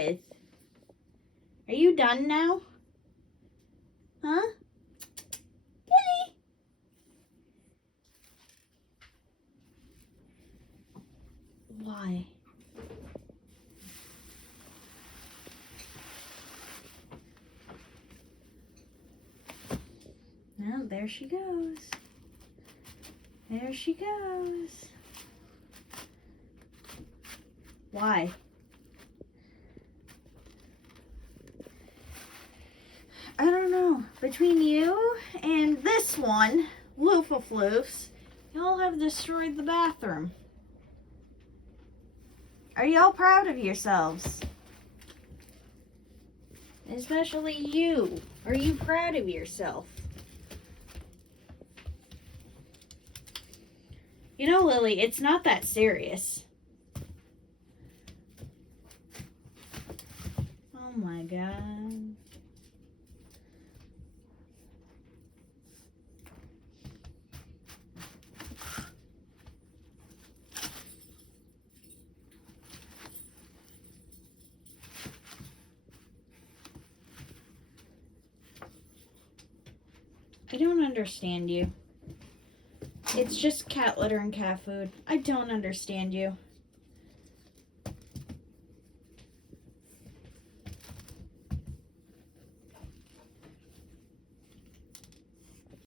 with? Are you done now? Huh? Kitty? Why? Well, there she goes. There she goes. Why? I don't know. Between you and this one, Loofa Floofs, y'all have destroyed the bathroom. Are y'all proud of yourselves? Especially you. Are you proud of yourself? You know, Lily, it's not that serious. Oh my God. I don't understand you. It's just cat litter and cat food. I don't understand you.